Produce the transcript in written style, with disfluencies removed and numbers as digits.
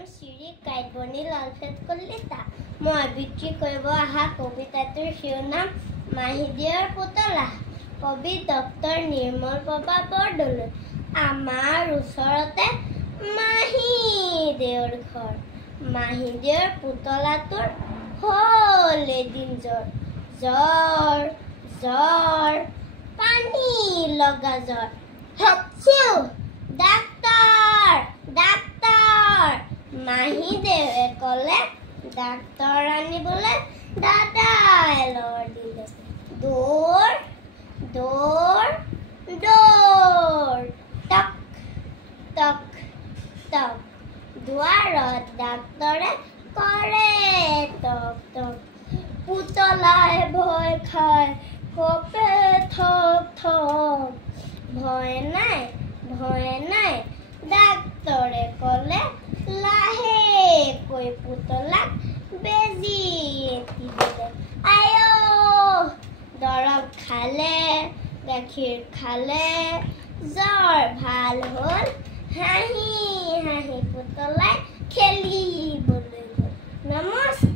নাম শ্ৰী কাইবনী লালফেট কলিতা। মই আবৃত্তি কৰিব অহা কবিতাটোৰ শিৰোনাম মাহীদেউৰ পুতলা। কবি ডক্টৰ নিৰ্মল প্ৰভা বৰদলৈ। আমাৰ ওচৰতে মাহীদেউৰ ঘৰ। মাহীদেউৰ পুতলাটোৰ হ'ল এদিন জ্বৰ জ্বৰ পানী লগা জ্বৰ। হাচিও ডাক্তৰ ডাক্তৰ। মাহীদেউৱে ক'লে ডাক্তৰ আনিবলৈ দাদাই লৰ দিলে। দৌৰ দৌৰ দৌৰ টক টক টক। দুৱাৰত ডাক্তৰে কৰে টক টক। পুতলাই ভয় খায় কপে থক থক। ভয় নাই ডাক্তৰে ক'লে লাহেকৈ পুতলাক বেজী এটি দিলে। আইঅ দৰৱ খালে গাখীৰ খালে জ্বৰ ভাল হ'ল। হাঁহি হাঁহি পুতলাই খেলিবলৈ গ'ল। নমস্কাৰ।